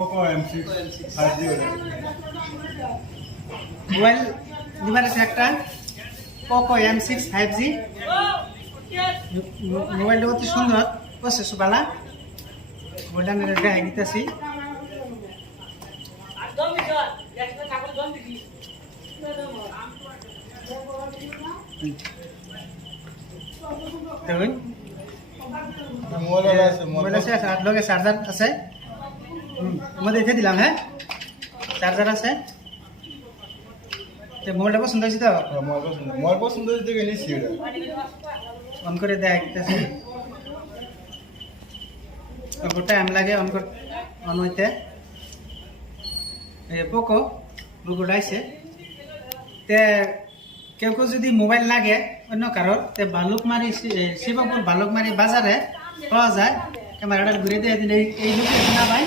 Poco M6 5G mobile নিবার আছে একটা পোকো M6 5G মোবাইলটা অতি সুন্দর প্রসেস ভালো মোবাইলটা আমি দেখাই দিতেছি দেখুন মোবাইল আছে আর লগে চার্জার আছে মধ্যে দেখে দিলাম হ্যাঁ চার্জার আছে মোবাইলটা পছন্দ হয়েছে তো মোবাইল পছন্দ হয়েছে নিচ্ছি এটা অন করে দেখতেছি টাইম লাগে অন হইতে পোকো লোগোটা আইছে তে কেউ কেউ যদি মোবাইল লাগে অন্য কারোর তে বালুকমারি শিবপুর বালুকমারি বাজারে পাওয়া যায় ক্যামেরাটা ঘুরে দিয়ে দিলে এই লোকেশন না ভাই